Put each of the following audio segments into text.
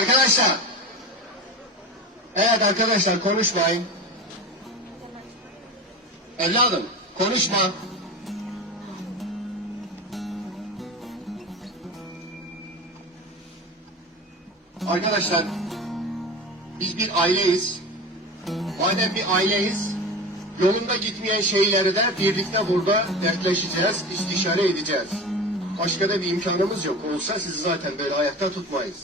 Arkadaşlar. Evet arkadaşlar konuşmayın. Evladım konuşma. Arkadaşlar biz bir aileyiz. Madem bir aileyiz, yolunda gitmeyen şeyleri de birlikte burada dertleşeceğiz, istişare edeceğiz. Başka da bir imkanımız yok. Olsa sizi zaten böyle ayakta tutmayız.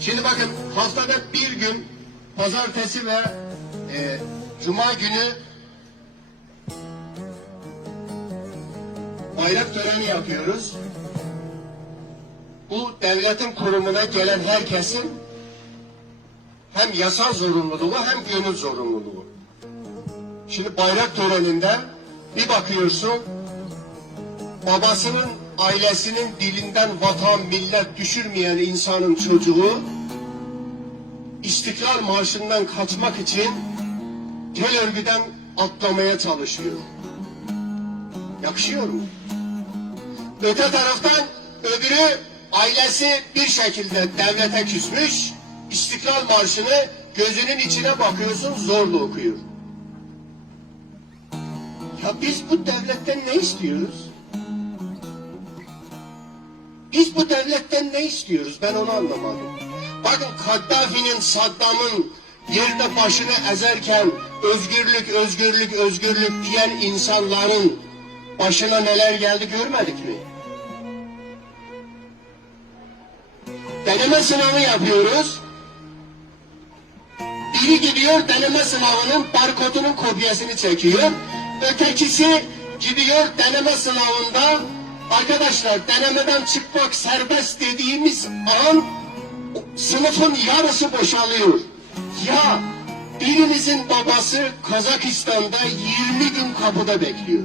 Şimdi bakın haftada bir gün pazartesi ve e, cuma günü bayrak töreni yapıyoruz. Bu devletin kurumuna gelen herkesin hem yasal zorunluluğu hem gönül zorunluluğu. Şimdi bayrak töreninde bir bakıyorsun babasının ailesinin dilinden vatan millet düşürmeyen insanın çocuğu İstiklal Marşı'ndan kaçmak için tel örgüden atlamaya çalışıyor. Yakışıyor mu? Öte taraftan öbürü ailesi bir şekilde devlete küsmüş. İstiklal Marşı'nı gözünün içine bakıyorsun zorla okuyor. Ya biz bu devletten ne istiyoruz? Biz bu devletten ne istiyoruz? Ben onu anlamadım. Bakın Kaddafi'nin, Saddam'ın yerde başını ezerken özgürlük, özgürlük, özgürlük diyen insanların başına neler geldi görmedik mi? Deneme sınavı yapıyoruz. Biri gidiyor deneme sınavının barkodunun kopyasını çekiyor. Ötekisi gidiyor deneme sınavında arkadaşlar denemeden çıkmak serbest dediğimiz an sınıfın yarısı boşalıyor. Ya birinizin babası Kazakistan'da 20 gün kapıda bekliyor.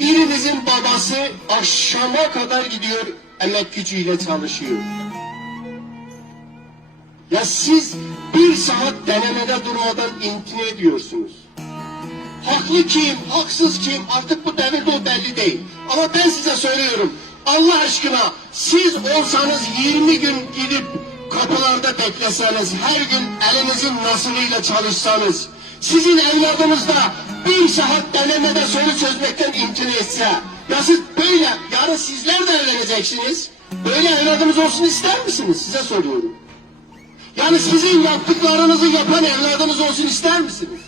Birinizin babası akşama kadar gidiyor emek gücüyle çalışıyor. Ya siz bir saat denemede durmadan imtina ediyorsunuz. Haklı kim, haksız kim artık bu devirde o belli değil. Ama ben size söylüyorum. Allah aşkına siz olsanız 20 gün gidip kapılarda bekleseniz, her gün elinizin nasırıyla çalışsanız, sizin evladınız da bir saat denemede soru çözmekten imtina etse, ya siz böyle, yarın sizler de evleneceksiniz, böyle evladınız olsun ister misiniz? Size soruyorum. Yani sizin yaptıklarınızı yapan evladınız olsun ister misiniz?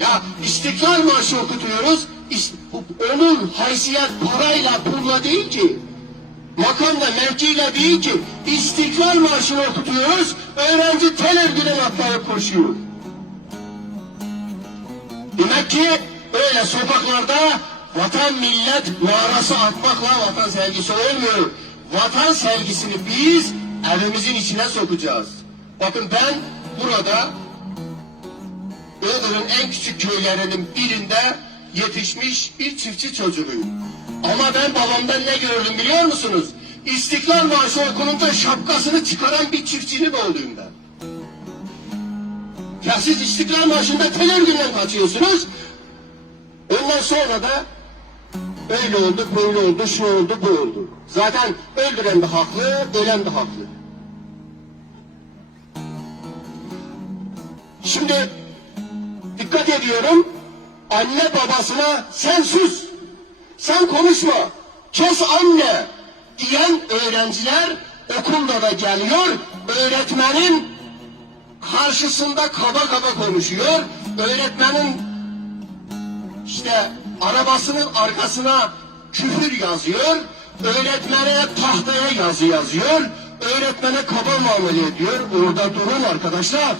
Ya İstiklal Marşı okutuyoruz. İst- onun haysiyet parayla pulla değil ki. Makamla mevkiyle değil ki. İstiklal Marşı'nı okutuyoruz. Öğrenci tel örgüden atlayıp koşuyor. Demek ki öyle sokaklarda vatan millet narası atmakla vatan sevgisi olmuyor. Vatan sevgisini biz evimizin içine sokacağız. Bakın ben burada Iğdır'ın en küçük köylerinin birinde yetişmiş bir çiftçi çocuğuyum. Ama ben babamdan ne gördüm biliyor musunuz? İstiklal Marşı okununca şapkasını çıkaran bir çiftçinin oğluyum ben. Ya siz İstiklal Marşı'nda tel örgünden kaçıyorsunuz. Ondan sonra da öyle oldu, böyle oldu, şu oldu, bu oldu. Zaten öldüren de haklı, ölen de haklı. Şimdi dikkat ediyorum. Anne babasına sen sus, sen konuşma, kes anne diyen öğrenciler okulda da geliyor. Öğretmenin karşısında kaba kaba konuşuyor. Öğretmenin işte arabasının arkasına küfür yazıyor. Öğretmene tahtaya yazı yazıyor. Öğretmene kaba muamele ediyor. Orada durun arkadaşlar.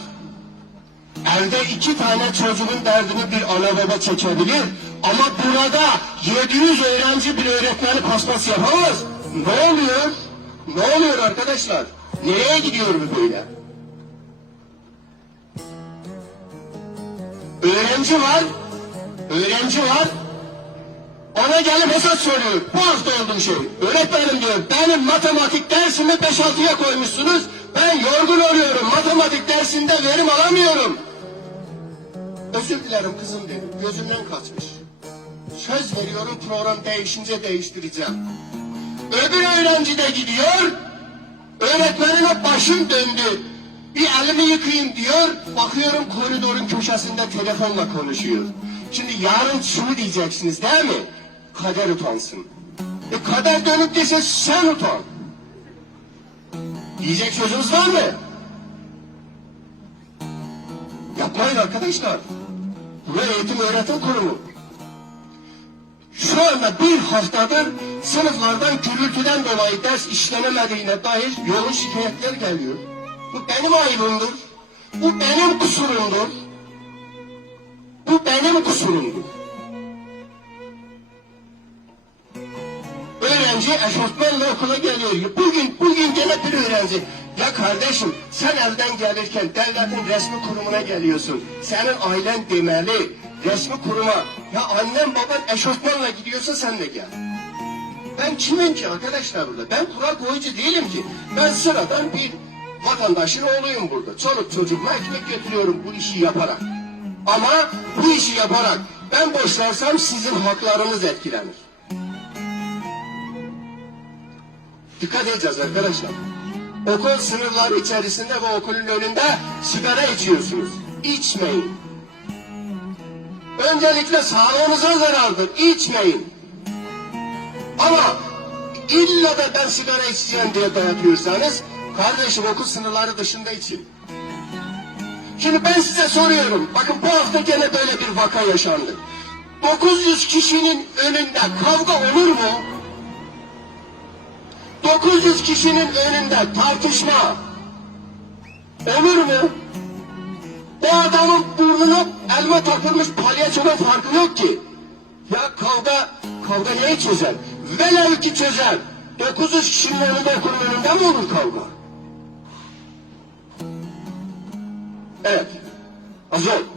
Evde iki tane çocuğun derdini bir ana baba çekebilir. Ama burada 700 öğrenci bir öğretmeni paspas yapamaz. Ne oluyor? Ne oluyor arkadaşlar? Nereye gidiyor bu böyle? Öğrenci var. Öğrenci var. Ona gelip hesap soruyor. Bu hafta olduğum şey. Öğretmenim diyor. Benim matematik dersimi 5-6'ya koymuşsunuz. Ben yorgun oluyorum. Matematik dersinde verim alamıyorum. Özür dilerim kızım dedim. Gözümden kaçmış. Söz veriyorum program değişince değiştireceğim. Öbür öğrenci de gidiyor. Öğretmenine başım döndü. Bir elimi yıkayayım diyor. Bakıyorum koridorun köşesinde telefonla konuşuyor. Şimdi yarın şunu diyeceksiniz değil mi? Kader utansın. E kader dönüp dese sen utan. Diyecek sözümüz var mı? Yapmayın arkadaşlar. Burası eğitim öğretim kurumu. Şu anda bir haftadır sınıflardan gürültüden dolayı ders işlenemediğine dair yoğun şikayetler geliyor. Bu benim ayıbımdır. Bu benim kusurumdur. Bu benim kusurumdur. Öğrenci eşofmanla okula geliyor. Bugün, bugün gene bir öğrenci. Ya kardeşim sen evden gelirken devletin resmi kurumuna geliyorsun. Senin ailen demeli resmi kuruma. Ya annem baban eşofmanla gidiyorsa sen de gel. Ben kimim ki arkadaşlar burada? Ben kural koyucu değilim ki. Ben sıradan bir vatandaşın oğluyum burada. Çoluk çocuğuma ekmek götürüyorum bu işi yaparak. Ama bu işi yaparak ben boşlarsam sizin haklarınız etkilenir. Dikkat edeceğiz arkadaşlar. Okul sınırları içerisinde ve okulun önünde sigara içiyorsunuz. İçmeyin. Öncelikle sağlığınıza zarardır. İçmeyin. Ama illa da ben sigara içeceğim diye dayatıyorsanız kardeşim okul sınırları dışında için. Şimdi ben size soruyorum. Bakın bu hafta gene böyle bir vaka yaşandı. 900 kişinin önünde kavga olur mu? 900 kişinin önünde tartışma olur mu? O adamın burnuna elma takılmış palyaçoda farkı yok ki. Ya kavga, kavga neyi çözer? Velev ki çözer. 900 kişinin önünde okulun önünde mi olur kavga? Evet. Hazır.